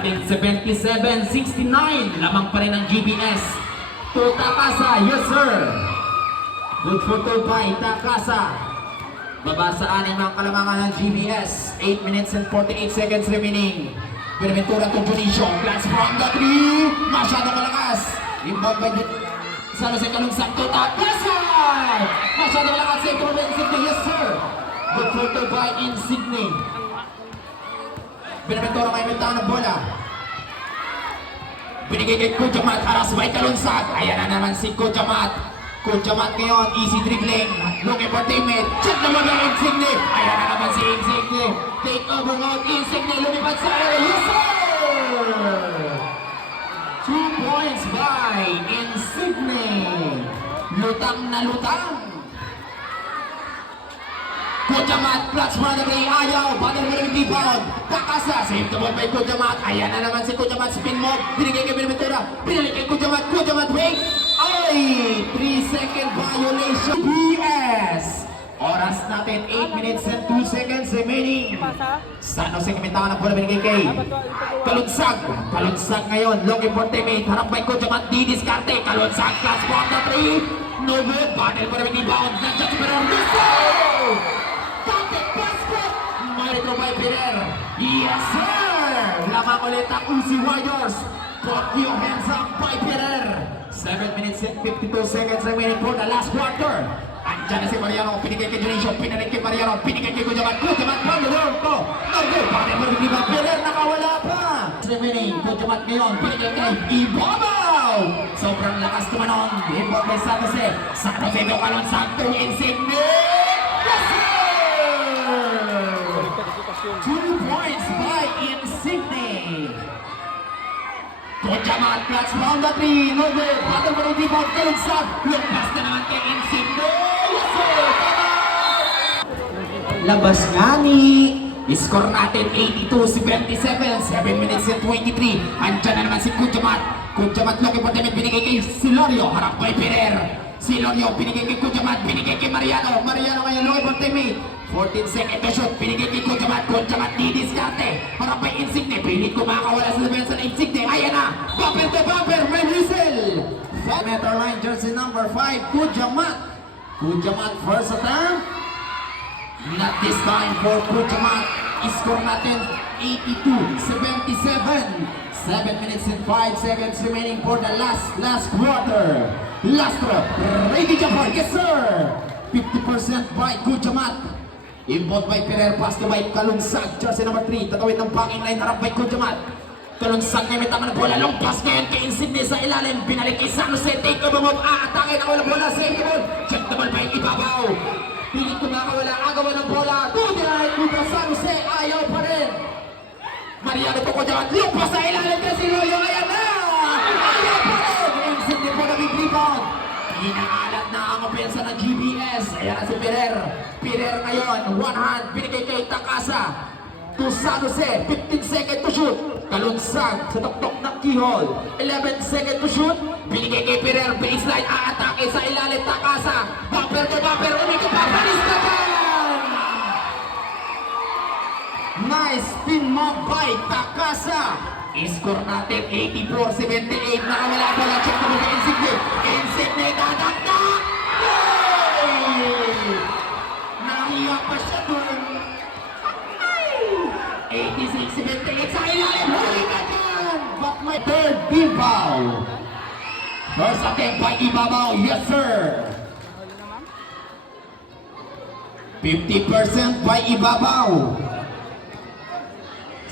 77-69, lamang pa rin ang GBS. To Takasa, yes sir. Good for 2 by Takasa. Babasaan ang mga kalamangan ng GBS. 8 minutes and 48 seconds remaining. Buenaventura to Junicio. Glance from the 3. Masyadong malakas. Inbound by San Jose Calungsag to Takasa. Masyadong malakas sa ito by Insigne. Yes sir. Good for 2 by Insigne. Buenaventura may bintang ng bola. Binigay kay Kujamat, haras by Calungsag. Ayan na naman si Kujamat. Kujamat ngayon, easy dribbling. Looking for teammate. Check naman ng Insigne. Ayan na naman si Insigne. Take over ngayon, Insigne. Lumipad sa area. Yes, sir! 2 points by Insigne. Lutang na lutang. Kujamat, plus Managay, ayaw. Battle mo rin rebound. Takasa, save the ball by Kujamat. Ayan na naman si Kujamat. Spin move. Binigay kay Buenaventura. Binalik kay Kujamat. Kujamat, wait. Ay! 3-second violation. BS! Oras natin, 8 minutes and 2 seconds remaining. San Jose Kimintangan ang bola binigay kay Calungsag. Calungsag ngayon, looking for teammate. Harap by Kujamat, didiskarte. Calungsag, plus from the 3. No good. Battle mo rin rebound. Nandiyan si Perez. Contact basket! Marito by Pirer. Yes, sir! Lamang ulit ang Uzi Warriors. Put your hands up by Pirer. 7 minutes and 52 seconds remaining for the last quarter. Andyan na si Mariano. Pinigay kay Junicio. Pinalik kay Mariano. Pinigay kay Kujamat. Kujamat from the world to. No good. Bakit mo rin ba? Pirer nakawala pa. Remaining. Kujamat ngayon. Pinigay kay Ibabaw. Sobrang lakas tumanon. Inbound by San Jose. San Jose ito Calungsag to Insigne. Yes, sir! 2 points by Insigne. Kujamat plus round the 3. No good. Battle for the rebound. Calungsag. Lumpas na naman kay Insigne. Yes sir! Labas nga ni. Score natin 82-77. 7 minutes and 23. Andyan na naman si Kujamat. Kujamat looking for them. Binigay kay Silorio. Harap kay Pirer. Silorio binigay kay Kujamat. Binigay kay Mariano. Mariano ngayon looking for teammate. 14 second to shoot, pinigay kay Kujamat. Kujamat didiskarte. Para pa Insigne, pilit kumakawala sa depensa ng Insigne. Ayan na, bumper to bumper, may whistle. 4 meter line, jersey number 5, Kujamat. Kujamat first attempt. Not this time for Kujamat. Score natin 82-77. 7 minutes and 5 seconds remaining for the last quarter. Last drop, Ready Jafar, yes sir. 50% by Kujamat. Inbound by Pirer, pass to by Calungsag, jersey number 3, tatawid ng backing line, harap by Kujamat. Calungsag ngayon may tama na bola, long pass ngayon kay Insigne sa ilalim, binalik kay San Jose, take over move, aatake na wala bola, save the ball, check the ball by Ibabaw. Pilit kumakawala, agawan ng bola, to the right, Lucas San Jose, ayaw pa rin. Mariano to Kujamat, long pass sa ilalim kay Silorio, ayan na! Ayaw pa rin! Insigne po na big rebound. Inaalat na ang opensa ng GBS. Ayan na si Pirer. Pirer ngayon, one hand, binigay kay Takasa. To San Jose, 15 second to shoot. Calungsag sa tuktok ng keyhole. 11 second to shoot. Binigay kay Pirer, baseline, aatake sa ilalim, Takasa. Bumper to bumper, umiko pa, panis na dyan! Nice spin move by Takasa. Score natin 84-78. Nakawala pa lang, check naman kay Insigne. Insigne, dadakdak! Nahiya pa siya dun. 86-78 sa ilalim. Huli ka dyan! But my third, Bilbao. First attempt by Ibabaw. Yes, sir. 50% by Ibabaw.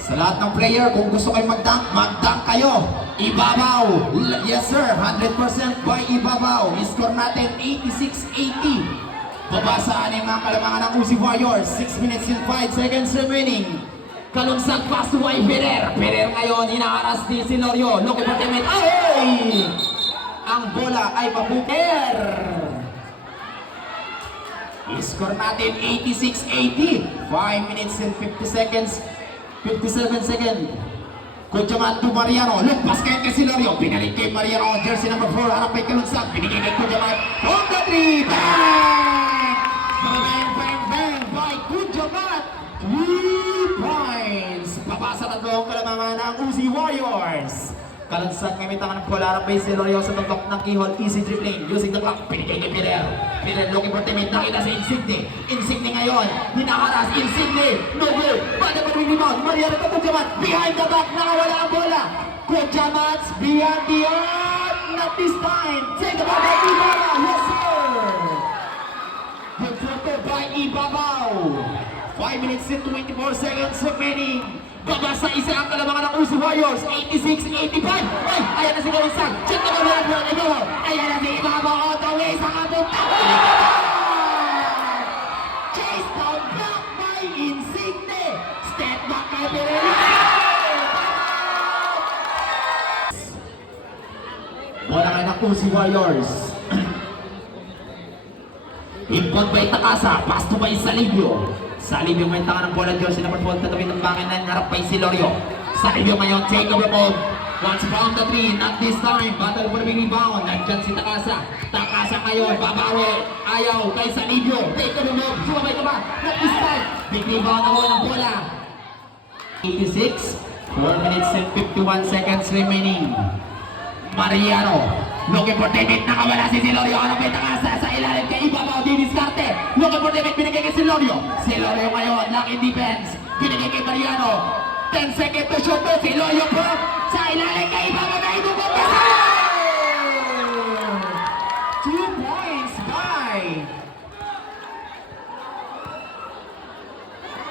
Sa lahat ng player, kung gusto kayo mag-dunk kayo. Ibabaw. Yes sir, 100% by Ibabaw. Score natin 86-80. Babasaan yung mga kalamangan ng Uzi Warriors. 6 minutes and 5 seconds remaining. Calungsag pass to by Pirer. Pirer ngayon, hinaharas ni Silorio. Looking for teammate. Ay! Ang bola ay mabuker. Score natin 86-80. 5 minutes and 50 seconds. 57 seconds. Kujamat to Mariano. Lumpas kayo kay Silorio. Pinalik kay Mariano. Jersey number 4. Harap kay Calungsag. Pinigay kay Kujamat. On the 3. Bang! Bang, bang, bang by Kujamat. 3 points. Papasa na to ang kalamangan ng Uzi Warriors. Kalansan ngayon tangan ng Polar Base Silorio sa tablok ng keyhole. Easy dribbling using the clock. Pinigay kay Pirer. Pirer looking for teammate. Nakita sa Insigne. Insigne ngayon. Hinaharas. Insigne. No good. Bada pa rin rebound. Mariano Kujamat. Behind the back. Nakawala ang bola. Kujamat. Beyond the arc. Not this time. Take the ball by Ibabaw. Yes sir. Good photo by Ibabaw. 5 minutes and 24 seconds remaining. Baba sa isa ang kalamangan ng Uzi Warriors. 86-85. Ay, ayan na si Gawisan. Check na ba na ang Ibabaw? Ayan na si Ibabaw. All the way sa kapunta. Chase down back by Insigne. Step back kay Pereira. Bola kayo ng Uzi Warriors. Import by Takasa. Pass to by Salivio. Salivio may taka ng bola. Jersey number 12. Tatawin ng bangin na harap by Silorio. Salivio ngayon. Take over ball. Once from the 3. Not this time. Battle for the rebound. Nandyan si Takasa. Takasa ngayon. Babawi. Ayaw kay Salivio. Take over ball. Sumabay ka ba? Not this time. Big rebound ako ng bola. 86. 4 minutes and 51 seconds remaining. Mariano. Looking for David, nakawala si Silorio. Ano may Takasa sa ilalim kay Ibabaw, Diniscarte. Looking for David, binigay kay Silorio. Silorio ngayon, lock in defense. Binigay kay Mariano. 10 seconds to shoot to Silorio po. Sa ilalim kay Ibabaw na ibubong pa. 2 points by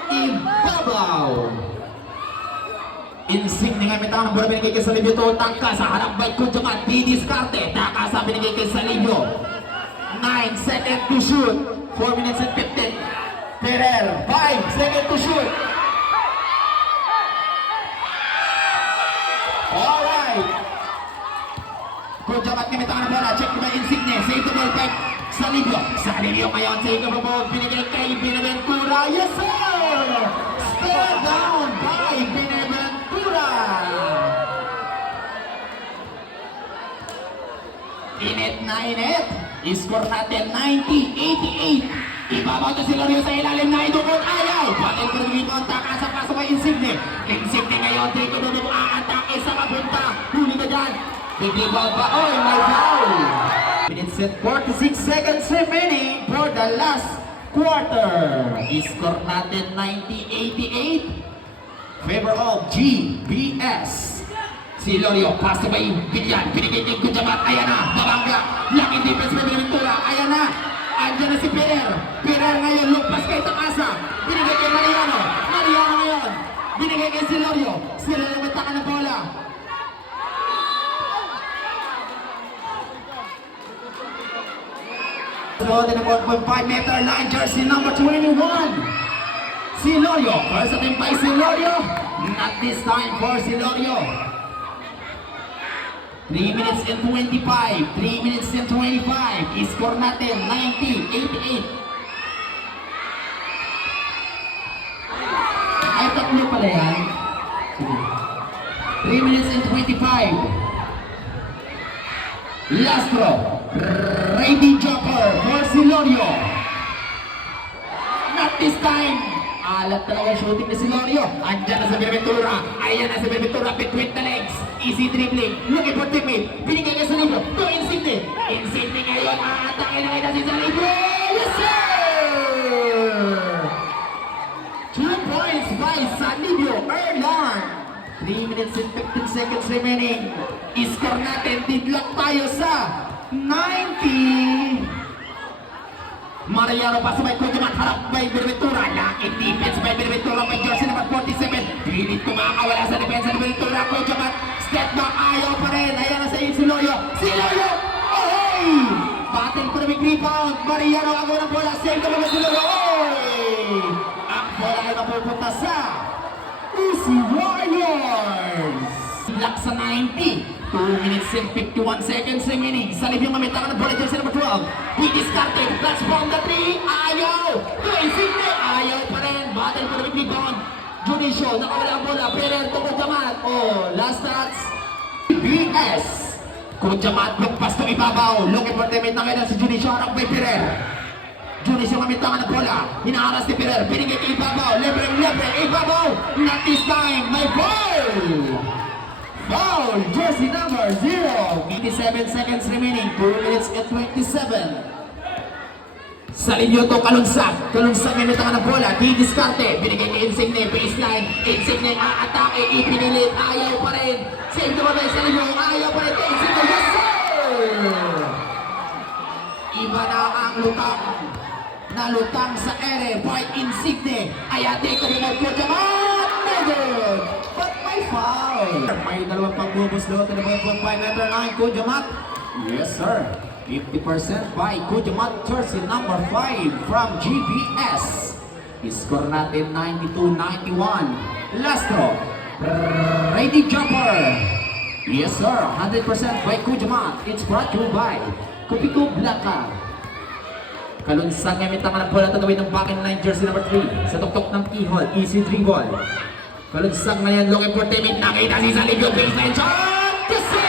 Ibabaw. Insigne nga may tao ng bola binigay kay Salivio to tangka sa harap by Kujamat. Diniscarte. Takasa binigay kay Salivio. 9 seconds to shoot. 4 minutes and 15. Ferrer. 5 seconds to shoot. Alright. Kujamat nga may tao ng bola. Check by Insigne. Save the ball back. Salivio. Salivio ngayon. Save the ball. Binigay kay Benaventura. Yes sir! Stare down by Benaventura. Init na init. Score natin 90-88. Ibabaw na si Silorio sa ilalim na idukot. Ayaw. Battle for the rebound. Takasa paso kay Insigne. Insigne ngayon. Take ko doon aatake sa kapunta. Huli na dyan. Big rebound pa. Oy, may foul. Minutes and 46 seconds remaining for the last quarter. Score natin 90-88. Favor of GBS. Silorio, pass to by Villan. Binigay kay Kujamat. Ayan na, nabangga. Laking defense by Benaventura. Ayan na. Andyan na si Perer. Perer ngayon, lumpas kay Takasa. Binigay kay Mariano. Mariano ngayon. Binigay kay Silorio. Silorio may taka ng bola. So, the 1.5 meter line, jersey number 21. Silorio, first attempt by Silorio. Not this time for Silorio. 3 minutes and 25. 3 minutes and 25. Score natin 90-88. Ay, tatlo pala yan. Sige. 3 minutes and 25. Lastro. Ready Joker for Silorio. Not this time. Alat talaga shooting ni Silorio. Andyan na sa Benaventura. Ayan na sa Benaventura between the legs. Easy dribbling. Looking for teammate. Binigay ka sa Salivio. To Insigne. Insigne ngayon. Aatake na kita si Salivio. Yes sir! 2 points by Salivio. Erlan. 3 minutes and 15 seconds remaining. Score natin. Deadlock tayo sa 90. Mariano pass by Kujamat, harap by Benaventura. Laking defense by Benaventura by jersey number 47. Pilit kumakawala sa depensa ni Benaventura. Kujamat, step back, ayaw pa rin. Ayan na sa Silorio. Silorio! Oy! Battle for the big rebound. Mariano ako ng bola. Save ka mga Silorio. Oy! Ang bola ay mapupunta sa Uzi Warriors. Lock sa 90. 2 minutes and 51 seconds remaining. Salivio mamita ng bola dyan sa number 12. He discarded. Flash from the 3. Ayaw! To Insigne. Ayaw pa rin. Battle for the big rebound. Junicio. Nakawala ang bola. Perer to Kujamat. Oh, last touch. BS. Kujamat. Lumpas to Ibabaw. Looking for teammate na kaya si Junicio. Harap by Perer. Junis yung kamintangan ng bola. Hinaharas ni Ferrer. Binigay kay Ibabaw. Lebre. Ibabaw. Not this time. May foul. Foul. Jersey number 0. 87 seconds remaining. 2 minutes and 27. Sa linyo to kalunsag may mitangan ng bola, di-diskarte, binigay kay Insigne, baseline, Insigne aatake, ipinilit, ayaw pa rin, save the ball sa linyo, ayaw pa rin, Insigne, yes sir! Iba na ang nalutang sa ere, by Insigne, ayate ko rin ang Kujamat, never, but may foul! May dalawang pagbubos doon, 1.5 meter line, Kujamat, yes sir! 50% by Kujamat, jersey number 5 from GBS. Score natin 92-91. Lastro, ready jumper. Yes sir, 100% by Kujamat. It's brought to you by Kupiko Blanca. Kalunsang gamit ang anak bola tagawin ng back and line jersey number 3 sa tuktok ng keyhole, easy dribble. Kalunsang ngayon, looking for teammate, nakita si Salivio, baseline shot! Yes sir!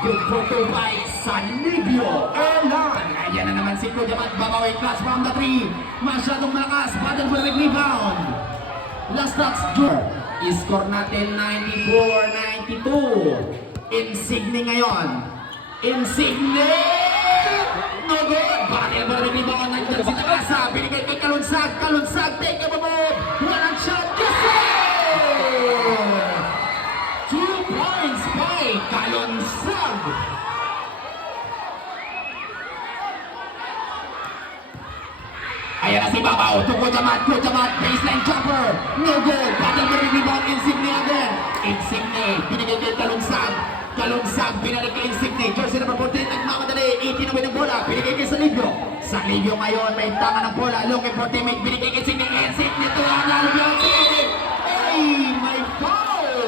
Good photo by Salivio Erlan. Ayan na naman si Kujamat, babaway class from the 3. Masyadong malakas, battle for the rebound. Last touch, Jor. Score natin 94-92. Insigne ngayon. Insigne! No good! Battle for the rebound. Nandiyan si Takasa. Binigay kay Kalunsag. Kalunsag, take a move. One shot. Yes, sir! 2 points by Kalunsag. Ayan na si Babaw. To Kujamat, baseline jumper. No good. Battle for the rebound. Insigne again. Insigne. Binigay kay Kalunsag. Kalunsag. Binalik kay Insigne. Jersey number 14. Nagmamadali. 18 away ng bola. Binigay kay Salivio. Salivio ngayon. May tanga ng bola. Looking for teammate. Binigay kay Insigne. Insigne. Ito ang lalabyan. Ay! May foul!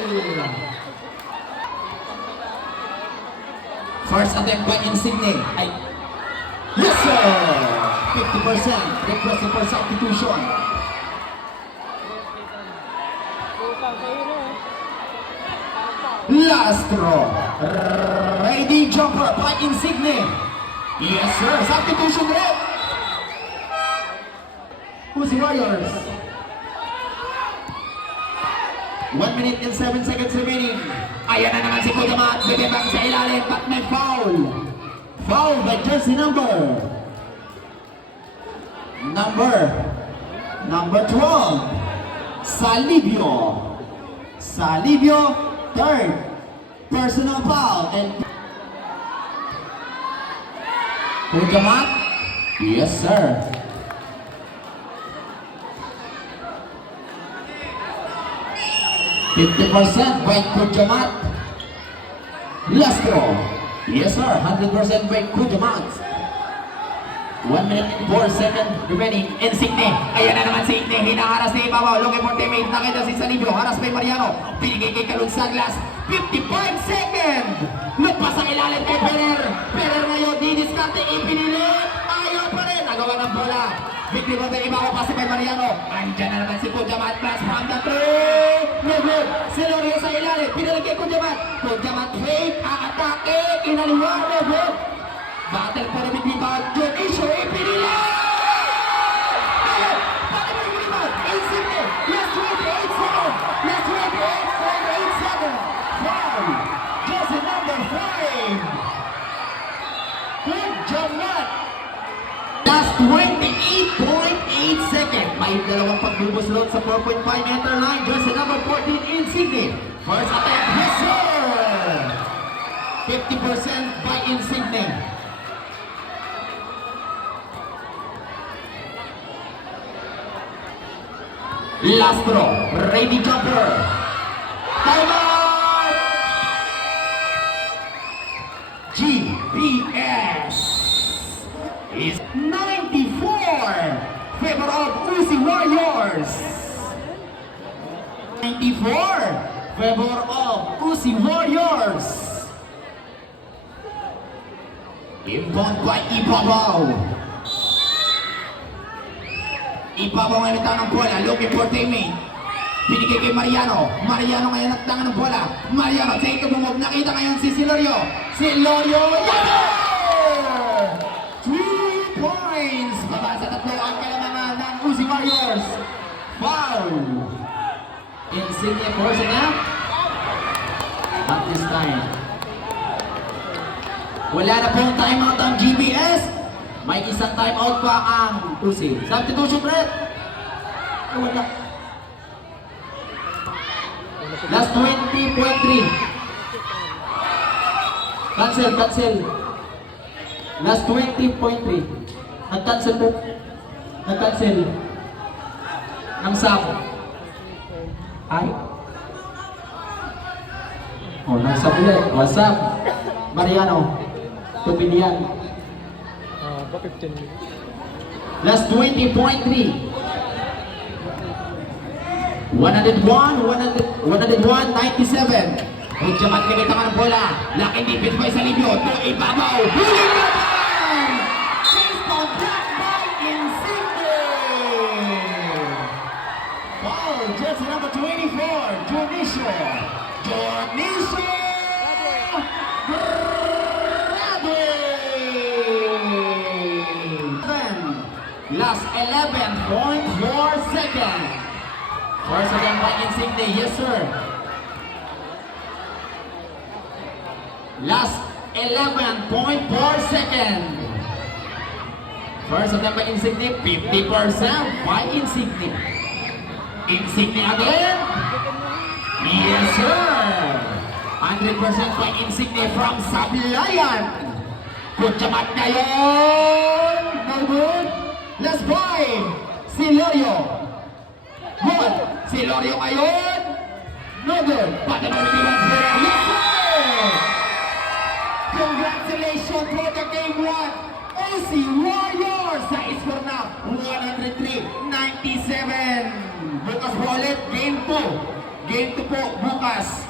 First attempt by Insigne. Ay. Yes sir! 50% requested for substitution. Lastro. Ready jumper by Insigne. Yes sir, substitution red. Who's the Warriors? 1 minute and 7 seconds remaining. Ayan na naman si Kujamat. Bibibang sa ilalim, but may foul. Foul by jersey number 12. Salivio, third personal foul. And Kujamat, yes sir. %50% by Kujamat. Lastro, yes sir, 100% by Kujamat. 1 minute and 4 seconds remaining. Insigne. Ayan na naman si Insigne. Hinaharas ni Ibabaw. Looking for teammate. Nakita si Salivio. Haras by Mariano. Binigay kay Kalunsag. Last 55 seconds. Lupa sa ilalim kay Ferrer. Ferrer ngayon. Didiskarte. Ipinilit. Ayaw pa rin. Nagawa ng bola. Victory by Ibabaw. Pasi by Mariano. Andyan na naman si Kujamat. Plus from the 3. No good. Si Lorio sa ilalim. Pinalig kay Kujamat. Kujamat fake. Aatake. Inaliwa. No good. Battle for the rebound. Good issue. Ipinila! Ayun! Battle for the rebound. 8 seconds. Last 28 seconds. Last 28 seconds. Foul. Jersey number 5. Good job, Matt. Last 28.8 seconds. May dalawang pagbubos load sa 4.5 meter line. Jersey number 14, Insigne. First attempt. Yes, sir! 50% by Insigne. Lastro, ready jumper. Time out! GBS is 94 favor of Uzi Warriors. 94 favor of Uzi Warriors. Inbound by Ibabaw. Ibabaw ngayon ng bola, looking for teammate. Binigay kay Mariano. Mariano ngayon nagtanga ng bola. Mariano, take a move. Nakita ngayon si Silorio. Silorio, yes! 3 Insignia force na. Not this time. Wala na pong timeout ang GBS. May isang timeout pa ang Tusi. Substitution, Brett. Wala. Last 20.3. Cancel. Last 20.3. Nag-cancel po. Nag-cancel. Ng sub. Ay. Oh, nasa ulit. What's up? Mariano. Tupinian. Ba 15 minutes? Last 20.3. 101-97. Kung siya magkakita ka ng bola, laking dipit pa sa libyo. To ibabaw. Huli na naman! Chase on black by Insigne! Foul, jersey number 24, Dionisio. Last 11.4 seconds. First again by Insigne, yes sir. Last 11.4 seconds. First again by Insigne, 50% by Insigne. Insigne again. Yes sir. 100% by Insigne from Sablayan. Kutsamat na yun. No good. Last five. Silorio. Good. Silorio ngayon. No good. Pati na nagawang player. Yes sir. Congratulations for the game 1. OC Warriors sa score na 103-97. Bukas po ulit. Game 2. Game 2 po bukas.